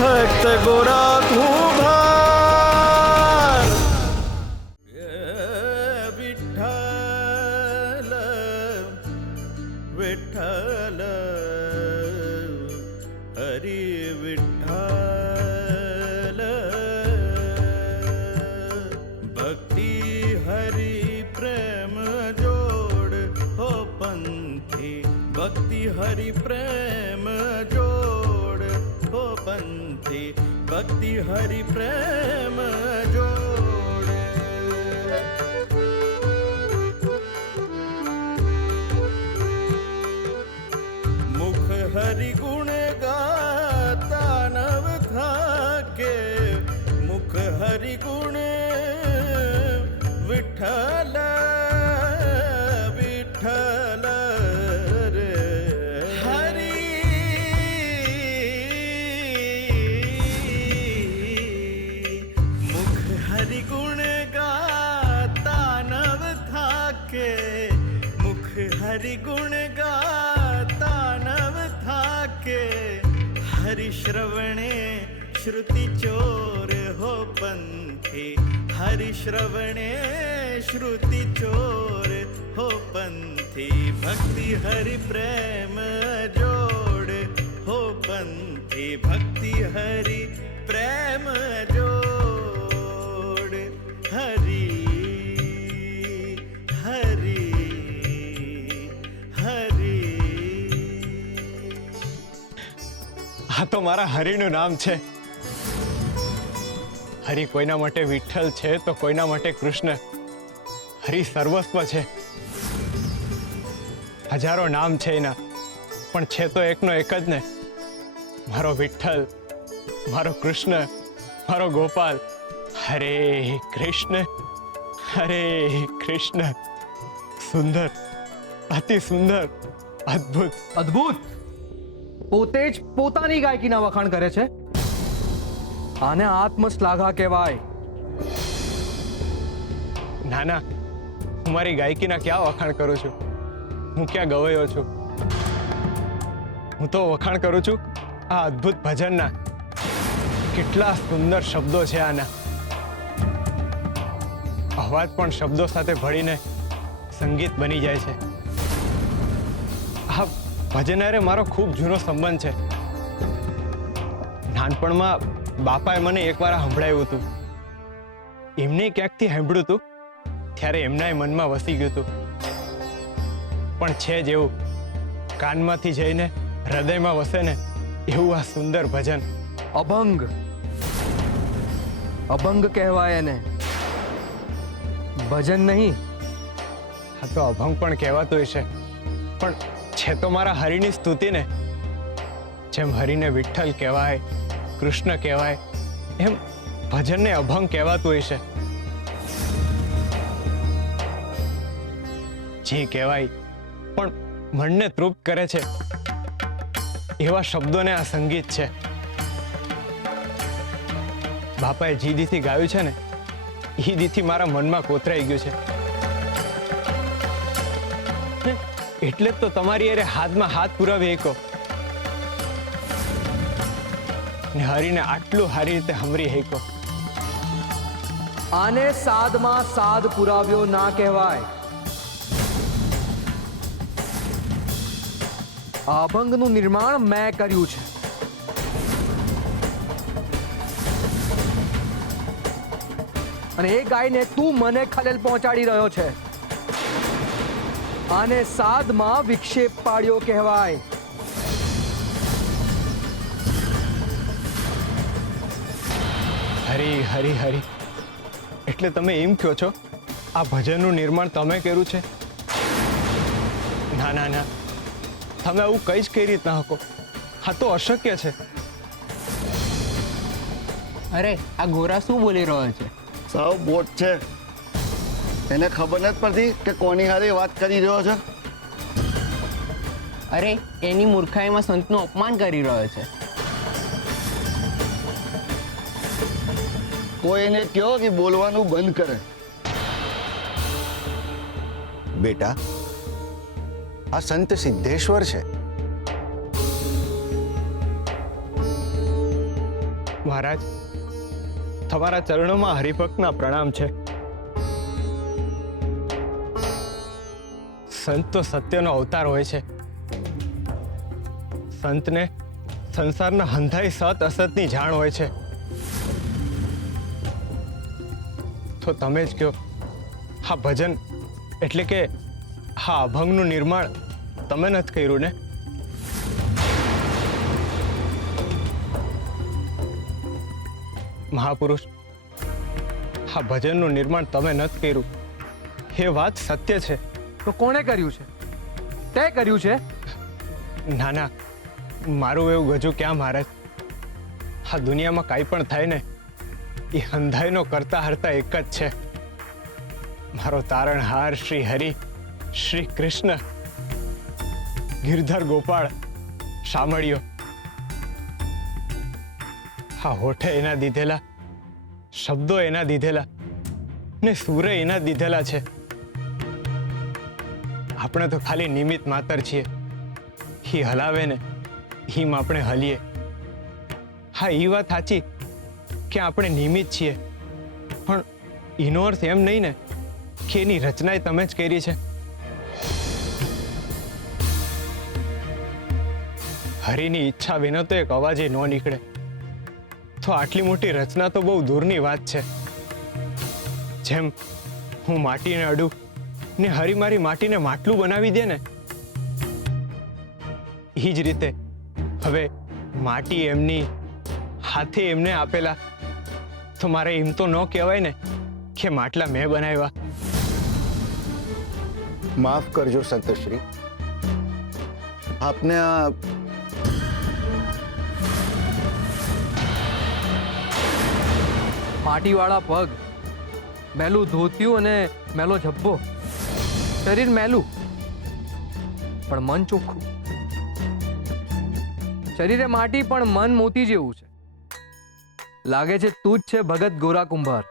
भक्त गोरा भार विठ्ठल विठ्ठल हरि विठ्ठल भक्ति हरि प्रेम जोड़ हो पंथी भक्ति हरि प्रेम जोड़ हो पंथी भक्ति हरि प्रेम जोड़ मुख हरि गुण गाता नव थाके मुख हरि गुण विठ्ठल विठ्ठल रे हरि मुख हरि गुण गाता नव थाके मुख हरि गुण गाता नव थाके हरि श्रवणे श्रुति चोर हो पंथी हरि श्रवणे श्रुति चोर हो पंथी भक्ति हरि प्रेम जोड़ हो पंथी भक्ति हरि प्रेम जोड़ हरि हरि हरि આ તો મારા હરિનું નામ છે. હરિ કોઈના માટે વિઠ્ઠલ છે તો કોઈના માટે કૃષ્ણ. હરિ સર્વસ્વ છે. હજારો નામ છે એના, પણ છે તો એકનો એક જ ને, મારો વિઠ્ઠલ, મારો કૃષ્ણ, મારો ગોપાલ. હરે કૃષ્ણ હરે કૃષ્ણ. સુંદર, અતિ સુંદર, અદ્ભુત. અદ્ભુત. પોતે જ પોતાની ગાયકીના વખાણ કરે છે. આને આત્મશ્લાઘા કહેવાય. ના ના, હું મારી ગાયકીના ક્યાં વખાણ કરું છું? હું ક્યાં ગવાયો છું? હું તો વખાણ કરું છું આ અદ્ભુત ભજનના. કેટલા સુંદર શબ્દો છે આના. અવાજ પણ શબ્દો સાથે ભળીને સંગીત બની જાય છે. આ ભજન હારે મારો ખૂબ જૂનો સંબંધ છે. નાનપણમાં બાપાએ મને એકવાર સંભળાવ્યું હતું. એમને ક્યાંકથી સાંભળ્યું હતું, ત્યારે એમના મનમાં વસી ગયું હતું. પણ છે જેવું કાનમાંથી જઈને હૃદયમાં વસે ને, એવું આ સુંદર ભજન. અભંગ. અભંગ કહેવાય એને, ભજન નહીં. આ તો અભંગ પણ કહેવાતું હશે, પણ છે તો મારા હરિની સ્તુતિ ને. જેમ હરિને વિઠ્ઠલ કહેવાય, કૃષ્ણ કહેવાય, એમ ભજનને અભંગ કહેવાતું હશે. જે કહેવાય પણ મનને તૃપ્ત કરે છે એવા શબ્દોને આ સંગીત છે. બાપાએ જી દીથી ગાયું છે ને, એ દીથી મારા મનમાં કોતરાઈ ગયું છે. એટલે જ તો તમારી અરે હાથમાં હાથ પુરાવી એકો ને હરીને આટલું સારી રીતે હમરી હેકો. આને સાદમાં સાદ પુરાવ્યો ના કહેવાય. આ અભંગનું નિર્માણ મેં કર્યું છે. અને એ ગાયને તું મને ખલેલ પહોંચાડી રહ્યો છે. આને સાદમાં વિક્ષેપ પાડ્યો કહેવાય. હરી હરી હરી એટલે તમે એમ કહો છો આ ભજનનું નિર્માણ તમે કર્યું છે? ના ના ના, તમે આવું કઈ જ કઈ રીત ના શકો. આ તો અશક્ય છે. અરે આ ગોરા શું બોલી રહ્યો છે? સાવ બોટ છે, એને ખબર નથી પડતી કે કોની હારે વાત કરી રહ્યો છે. અરે એની મૂર્ખાઈમાં સંતનું અપમાન કરી રહ્યો છે. કોઈ એને કહો કે બોલવાનું બંધ કરે. બેટા, આ સંત સિદ્ધેશ્વર છે. મહારાજ, તમારા ચરણોમાં હરિભક્તના પ્રણામ છે. સંત તો સત્યનો અવતાર હોય છે. સંતને સંસારના હંધાઈ સત અસતની જાણ હોય છે. તો તમે જ કહો, હા ભજન એટલે કે હા અભંગનું નિર્માણ તમે નથી કર્યું ને? મહાપુરુષ, હા ભજનનું નિર્માણ તમે નથી કર્યું, એ વાત સત્ય છે. તો કોણે કર્યું છે? તે કર્યું છે? ના ના, મારું એવું ગજુ ક્યાં મહારાજ. આ દુનિયામાં કાંઈ પણ થાય ને એ હંધાઈનો કરતા હરતા એક જ છે. મારો તારણહાર શ્રી હરિ, શ્રી કૃષ્ણ, ગિરધર ગોપાળ, શામળિયો. હા હોઠે એના દીધેલા, શબ્દો એના દીધેલા ને સૂરે એના દીધેલા છે. આપણે તો ખાલી નિમિત્ત માત્ર છીએ. ही हलावे ने हीम આપણે હલીએ. હા એ વાત સાચી કે આપણે નિમિત્ત છીએ, પણ એનો અર્થ એમ નહીં ને કે એની રચના તમે જ કરી છે. હરિની ઈચ્છા વિના તો એક અવાજ ન નીકળે, તો આટલી મોટી રચના તો બહુ દૂરની વાત છે. જેમ હું માટીને અડું ને હરિ મારી માટીને માટલું બનાવી દે ને, એ જ રીતે હવે માટી એમની હાથે એમને આપેલા, તો મારે એમ તો ન કહેવાય ને કે માટલા મેં બનાવ્યા. માફ કરજો સંતશ્રી, આપને આ માટીવાળા પગ, મેલું ધોતિયું અને મેલો ઝબ્બો, શરીર મેલું પણ મન ચોખ્ખું. શરીરે માટી પણ મન મોતી જેવું છે. લાગે છે તું જ છે ભગત ગોરા કુંભાર.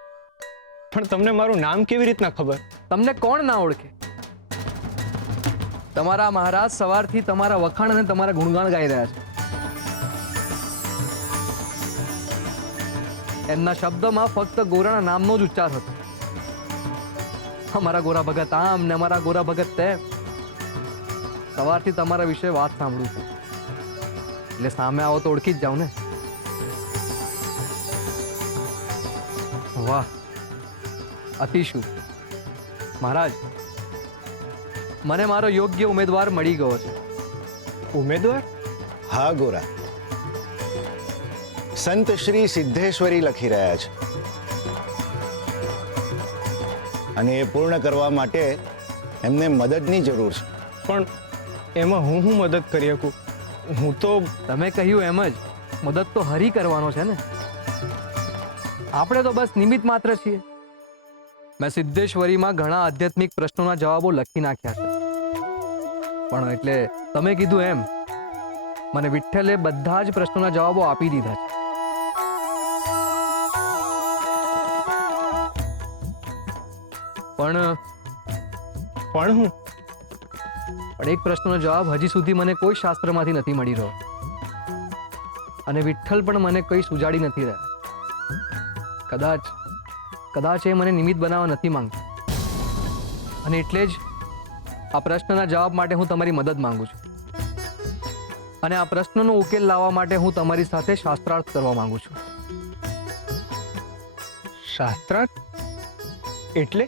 પણ તમને મારું નામ કેવી રીતના ખબર? તમને કોણ ના ઓળખે? તમારા મહારાજ સવારથી તમારા વખાણ અને તમારા ગુણગાન ગાઈ રહ્યા છે. એમના શબ્દમાં ફક્ત ગોરાના નામનો જ ઉચ્ચાર હતો. અમારા ગોરા ભગત આમ ને અમારા ગોરા ભગત તેમ. સવારથી તમારા વિશે વાત સાંભળું છું, એટલે સામે આવો તો ઓળખી જ જાવ ને. વાહ, અતિ શુભ. મહારાજ, મને મારો યોગ્ય ઉમેદવાર મળી ગયો છે. ઉમેદવાર? હા ગોરા, સંત શ્રી સિદ્ધેશ્વરી લખી રહ્યા છે અને એ પૂર્ણ કરવા માટે એમને મદદની જરૂર છે. પણ એમાં હું મદદ કરી શકું? હું તો તમે કહ્યું એમ જ મદદ તો હરિ કરવાનો છે ને. આપણે તો બસ નિમિત્ત માત્ર છીએ. મેં સિદ્ધેશ્વરીમાં ઘણા આધ્યાત્મિક પ્રશ્નોના જવાબો લખી નાખ્યા છે, પણ એટલે તમે કીધું એમ મને વિઠ્ઠલે બધા જ પ્રશ્નોના જવાબો આપી દીધા છે. પણ હું એક પ્રશ્નનો જવાબ હજી સુધી મને કોઈ શાસ્ત્રમાંથી નથી મળી રહ્યો, અને વિઠ્ઠલ પણ મને કંઈ સુજાડી નથી રહ્યા. કદાચ એ મને નિમિત્ત બનાવવા નથી માંગતા, અને એટલે જ આ પ્રશ્નના જવાબ માટે હું તમારી મદદ માંગુ છું. અને આ પ્રશ્નનો ઉકેલ લાવવા માટે હું તમારી સાથે શાસ્ત્રાર્થ કરવા માંગુ છું. શાસ્ત્રાર્થ એટલે?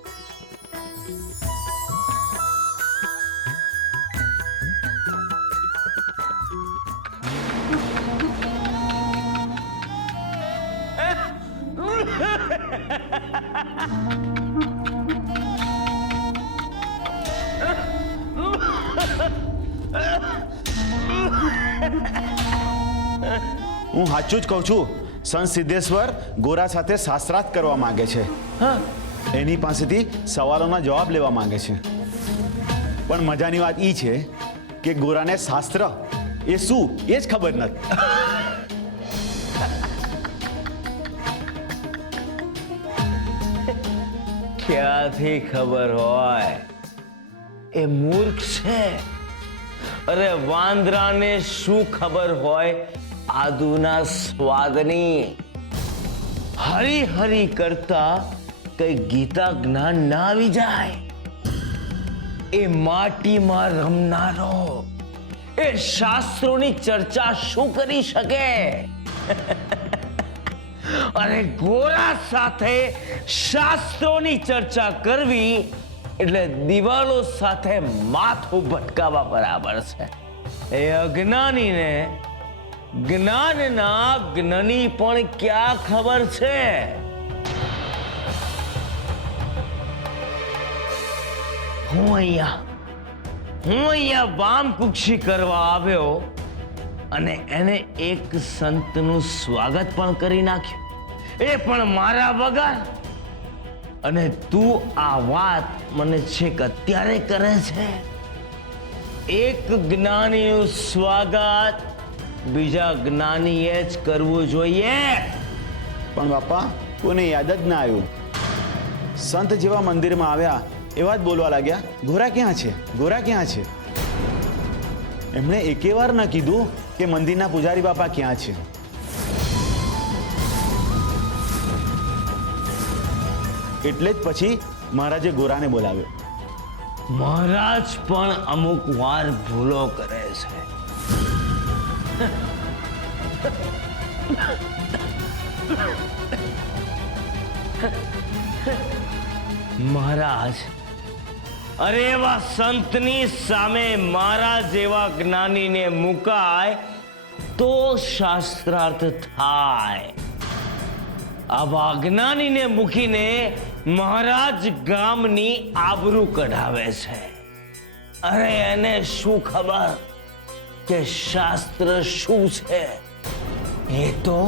હું સાચું જ કહું છું, સંત સિદ્ધેશ્વર ગોરા સાથે શાસ્ત્રાર્થ કરવા માંગે છે. એની પાસેથી સવાલોના જવાબ લેવા માંગે છે. પણ મજાની વાત એ છે કે ગોરાને શાસ્ત્ર એ શું એ જ ખબર નથી. ક્યાંથી ખબર હોય? એ મૂર્ખ છે. અરે વાંદરાને શું ખબર હોય આદુના સ્વાદની? હરી હરી કરતા કઈ ગીતા જ્ઞાન ના આવી જાય? એ માટીમાં રમનારો એ શાસ્ત્રોની ચર્ચા શું કરી શકે? અને ગોરા સાથે શાસ્ત્રોની ચર્ચા કરવી એટલે દિવાલો સાથે માથું ભટકાવા બરાબર છે. એ અજ્ઞાનીને જ્ઞાનના જ્ઞાની પણ ક્યાં ખબર છે? હું અહીંયા વામકુક્ષી કરવા આવ્યો અને એને એક સંતનું સ્વાગત પણ કરી નાખ્યું, એ પણ મારા વગર. અને તું આ વાત મને છેક અત્યારે કરે છે? એક જ્ઞાનીનું સ્વાગત બીજા જ્ઞાનીએ જ કરવું જોઈએ. પણ બાપા કોઈને યાદ જ ના આવ્યું. સંત જેવા મંદિરમાં આવ્યા એવા જ બોલવા લાગ્યા, ગોરા ક્યાં છે, ગોરા ક્યાં છે? એમણે એકે વાર ન કીધું કે મંદિરના પૂજારી બાપા ક્યાં છે. એટલે જ પછી મહારાજે ગોરાને બોલાવ્યો. મહારાજ પણ અમુક વાર ભૂલો કરે છે. મહારાજ, અરે એવા સંતની સામે મારા જેવા જ્ઞાનીને મુકાય તો શાસ્ત્રાર્થ થાય. આવા જ્ઞાનીને મૂકીને મહારાજ ગામની આબરૂ કઢાવે છે. અરે એને શું ખબર કે શાસ્ત્ર શું છે? એ તો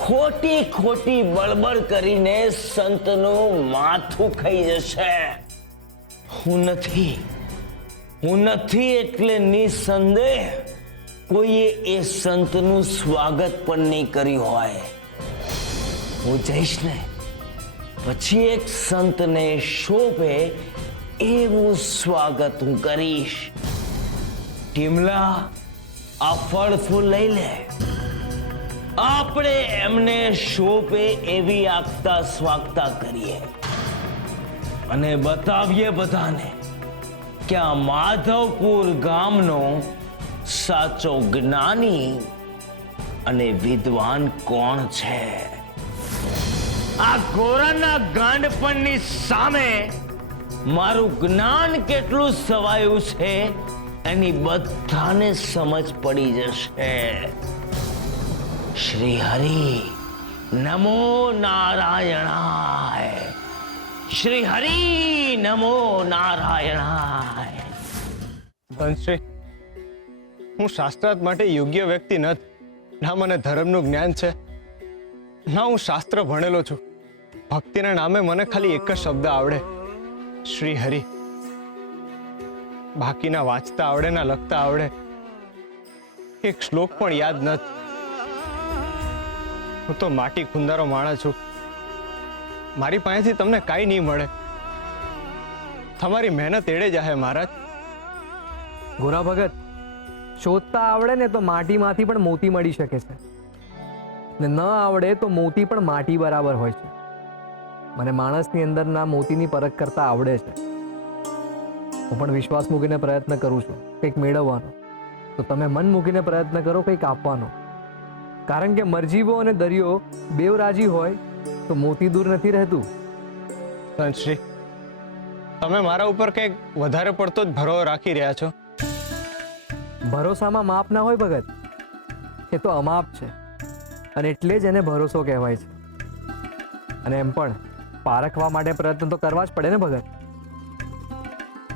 ખોટી ખોટી બળબડ કરીને સંતનું માથું ખાઈ જશે. હું નથી એટલે નિસંદેહ કોઈએ એ સંતનું સ્વાગત પણ નહીં કર્યું હોય. હું જઈશ ને પછી એક સંતને શોભે એવું સ્વાગત હું કરીશ. ટીમલા, આ ફળ ફૂલ લઈ લે. આપણે એમને શોભે એવી આગતા સ્વાગતા કરીએ અને બતાવીએ બધાને કે આ માધવપુર ગામનો સાચો જ્ઞાની અને વિદ્વાન કોણ છે. આ ગોરાના ગાંડપણની સામે મારું જ્ઞાન કેટલું સવાયું છે એની બધાને સમજ પડી જશે. શ્રી હરિ નમો નારાયણાય. શ્રી હરિ નમો નારાયણાય. બંશ્રી, હું શાસ્ત્રાર્થ માટે યોગ્ય વ્યક્તિ નથી. ના મને ધર્મનું જ્ઞાન છે, ના હું શાસ્ત્ર ભણેલો છું. ભક્તિના નામે મને ખાલી એક જ શબ્દ આવડે, શ્રી હરિ. બાકીના વાંચતા આવડે ના લખતા આવડે. એક શ્લોક પણ યાદ નથી. હું તો માટી ખુંદારો માણસ છું. મારી પાસેથી તમને કાંઈ નહીં મળે. તમારી મહેનત એડે જાહે મહારાજ. ગોરા ભગત, શોધતા આવડે ને તો માટીમાંથી પણ મોતી મળી શકે છે, ને ન આવડે તો મોતી પણ માટી બરાબર હોય છે. મને માણસની અંદરના મોતીની પરખ કરતા આવડે છે. હું પણ વિશ્વાસ મૂકીને પ્રયત્ન કરું છું કંઈક મેળવવાનો. તો તમે મન મૂકીને પ્રયત્ન કરો કંઈક આપવાનો. કારણ કે મરજીવો અને દરિયો બેવ રાજી હોય તો મોતી દૂર નથી રહેતું. સંતશ્રી, તમે મારા ઉપર કંઈક વધારે પડતો જ ભરોસો રાખી રહ્યા છો. ભરોસામાં માપ ના હોય ભગત, એ તો અમાપ છે, અને એટલે જ એને ભરોસો કહેવાય છે. અને એમ પણ પારખવા માટે પ્રયત્ન તો કરવા જ પડે ને ભગત.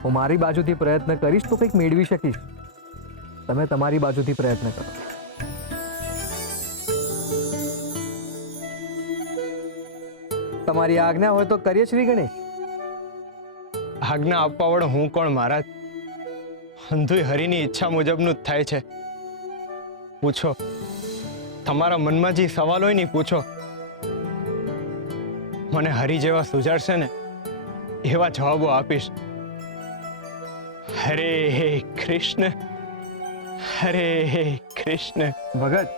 હું મારી બાજુથી પ્રયત્ન કરીશ તો કંઈક મેળવી શકીશ. તમે તમારી બાજુથી પ્રયત્ન કરો. તમારી આજ્ઞા હોય તો કરીએ શ્રી ગણેશ. આજ્ઞા આપવા વાળો હું કોણ મહારાજ? અંધુય હરિની ઈચ્છા મુજબનું જ થાય છે. પૂછો, તમારા મનમાં જે સવાલ હોય ને પૂછો. મને હરિ જેવા સુજાડશે ને એવા જવાબો આપીશ. હરે કૃષ્ણ, હરે કૃષ્ણ. ભગત,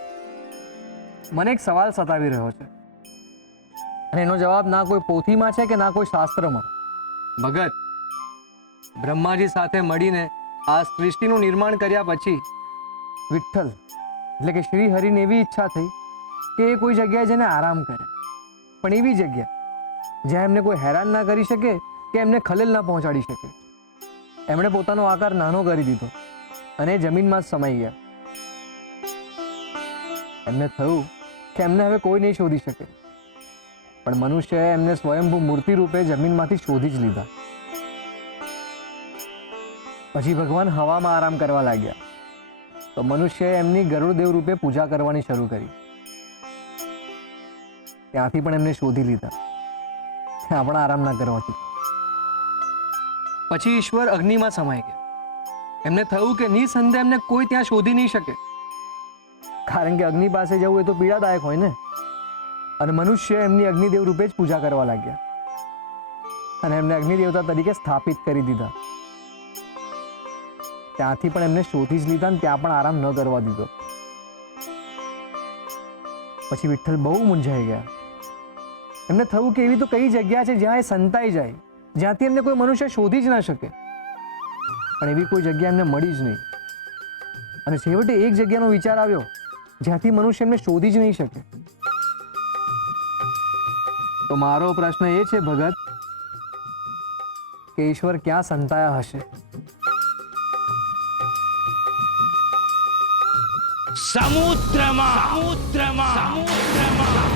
મને એક સવાલ સતાવી રહ્યો છે. અને એનો જવાબ ના કોઈ પોથીમાં છે કે ના કોઈ શાસ્ત્રમાં. ભગત, બ્રહ્માજી સાથે મળીને આ સૃષ્ટિનું નિર્માણ કર્યા પછી વિઠ્ઠલ એટલે કે શ્રી હરિને એવી ઈચ્છા થઈ કે એ કોઈ જગ્યાએ જઈને આરામ કરે, પણ એવી જગ્યા જ્યાં એમને કોઈ હેરાન ના કરી શકે કે એમને ખલેલ ના પહોંચાડી શકે. એમણે પોતાનો આકાર નાનો કરી દીધો અને એ જમીનમાં જ સમાઈ ગયા. એમને થયું કે એમને હવે કોઈ નહીં શોધી શકે, પણ મનુષ્યએ એમને સ્વયંભૂ મૂર્તિ રૂપે જમીનમાંથી શોધી જ લીધા. પછી ભગવાન હવામાં આરામ કરવા લાગ્યા તો મનુષ્યએ એમની ગરુડદેવ રૂપે પૂજા કરવાની શરૂ કરી. ત્યાંથી પણ એમને શોધી લીધા, ત્યાં પણ આરામ ના કરવાથી. પછી ઈશ્વર અગ્નિમાં સમાઈ ગયા. એમને થયું કે નિસંદેહ એમને કોઈ ત્યાં શોધી નહીં શકે, કારણ કે અગ્નિ પાસે જવું એ તો પીડાદાયક હોય ને. અને મનુષ્ય એમની અગ્નિદેવ રૂપે જ પૂજા કરવા લાગ્યા અને એમને અગ્નિદેવતા તરીકે સ્થાપિત કરી દીધા. ત્યાંથી પણ એમને શોધી જ લીધા અને ત્યાં પણ આરામ ન કરવા દીધો. પછી વિઠ્ઠલ બહુ મૂંઝાઈ ગયા. એમને થયું કે એવી તો કઈ જગ્યા છે જ્યાં એ સંતાઈ જાય, જ્યાંથી એમને કોઈ મનુષ્ય શોધી જ ના શકે, પણ એવી કોઈ જગ્યા એમને મળી જ નહીં. અને છેવટે એક જગ્યાનો વિચાર આવ્યો જ્યાંથી મનુષ્ય એમને શોધી જ નહીં શકે. તો મારો પ્રશ્ન એ છે ભગત કે ઈશ્વર ક્યાં સંતાયા હશે? સમુદ્રમાં. સમુદ્રમાં. સમુદ્રમાં.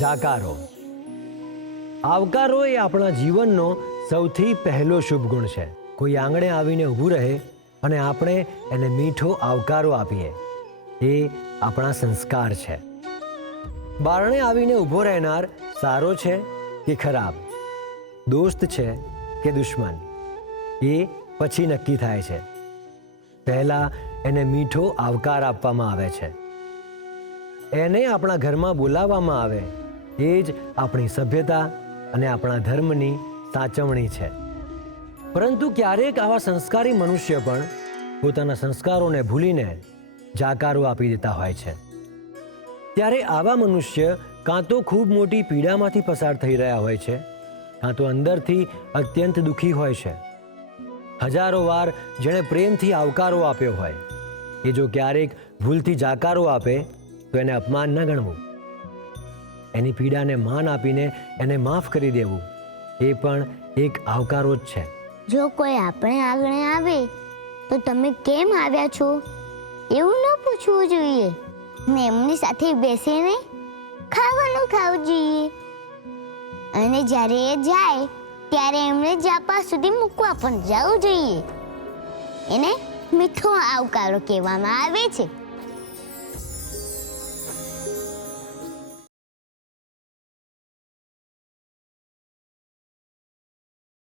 જાકારો. આવકારો એ આપણા જીવનનો સૌથી પહેલો શુભ ગુણ છે. કોઈ આંગણે આવીને ઊભું રહે અને આપણે એને મીઠો આવકારો આપીએ, એ આપણા સંસ્કાર છે. બારણે આવીને ઊભો રહેનાર સારો છે કે ખરાબ, દોસ્ત છે કે દુશ્મન, એ પછી નક્કી થાય છે. પહેલાં એને મીઠો આવકાર આપવામાં આવે છે. એને આપણા ઘરમાં બોલાવવામાં આવે, એ જ આપણી સભ્યતા અને આપણા ધર્મની સાચવણી છે. પરંતુ ક્યારેક આવા સંસ્કારી મનુષ્ય પણ પોતાના સંસ્કારોને ભૂલીને જાકારો આપી દેતા હોય છે. ત્યારે આવા મનુષ્ય કાં તો ખૂબ મોટી પીડામાંથી પસાર થઈ રહ્યા હોય છે, કાં તો અંદરથી અત્યંત દુઃખી હોય છે. હજારો વાર જેણે પ્રેમથી આવકારો આપ્યો હોય, એ જો ક્યારેક ભૂલથી જાકારો આપે તો એને અપમાન ન ગણવું. એની પીડાને માન આપીને એને માફ કરી દેવું, એ પણ એક આવકારો જ છે. જો કોઈ આપણે આંગણે આવે તો તમે કેમ આવ્યા છો એવું ન પૂછવું જોઈએ, ને એમની સાથે બેસીને ખાવાનું ખાવું જોઈએ. અને જ્યારે એ જાય ત્યારે એમને જાપા સુધી મૂકવા પણ જવું જોઈએ. એને મીઠો આવકારો કહેવામાં આવે છે.